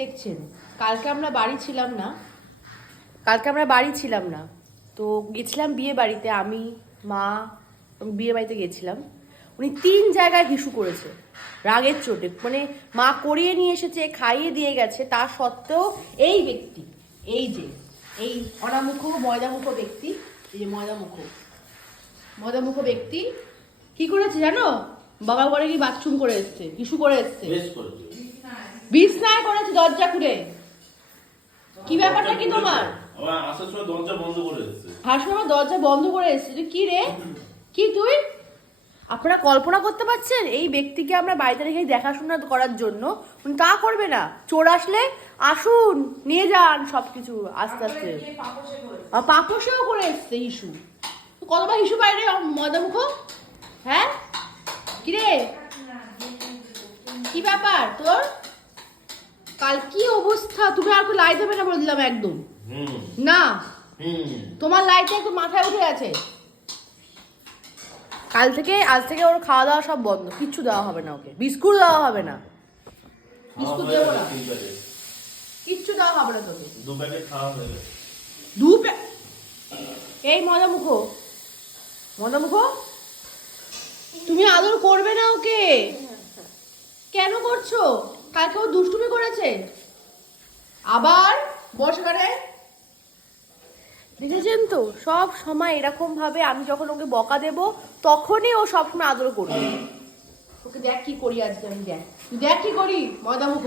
দেখছেন কালকে আমরা বাড়ি ছিলাম না তো গেছিলাম বিয়ে বাড়িতে, আমি মা বিয়ে বাড়িতে গেছিলাম। উনি 3 জায়গায় হিসু করেছে রাগের চোটে, মানে মা করিয়ে নিয়ে এসেছে, খাইয়ে দিয়ে গেছে, তা সত্ত্বেও এই ব্যক্তি, এই যে এই অনামুখ ময়দামুখ ব্যক্তি, এই যে ময়দামুখ ব্যক্তি কি করেছে জানো? বাবা ঘরে কি বাথরুম করে এসছে, হিসু করে এসছে, বিছনায় করেছে দরজা খুলে। কি ব্যাপারটা কি তোমার? আসার সময় দরজা বন্ধ করে এসেছে। আসার সময় দরজা বন্ধ করে এসেছে। কি রে, কি তুই? আপনারা কল্পনা করতে পারছেন এই ব্যক্তিকে আমরা বাড়িতে রেখে দেখাশোনা করার জন্য? উনি তা করবে না। চোর আসলে আসুন নিয়ে যান সবকিছু আস্তে আস্তে। পাপসেও করে এসছে হিসু। কতবার হিসু পাই রে ময়দামুখ? হ্যাঁ কি রে, কি ব্যাপার তোর? কাল কি অবস্থা, তুমি আর লাই দেবে না বলে দিলাম একদম। না তোমার লাইটটা একটু মাথায় উঠে আছে। কাল থেকে আজ থেকে ওর খাওয়া দাওয়া সব বন্ধ, কিচ্ছু দেওয়া হবে না ওকে, বিস্কুট দেওয়া হবে না, বিস্কুট দেবো না, কিচ্ছু দেওয়া হবে না তোকে। 2 প্যাকেট খাওয়া হয়ে গেছে। এই ময়দামুখ তুমি আদর করবে না ওকে? কেন করছো? কালকে ও দুষ্টুমি করেছে আবার বর্ষাকালে। দেখেছেন তো, সব সময় এরকম ভাবে আমি যখন ওকে বকা দেব তখনই ও সবসময় আদর করবে। ওকে দেখ কি করি আজকে আমি, দেখ তুই দেখ কি করি ময়দামুখ।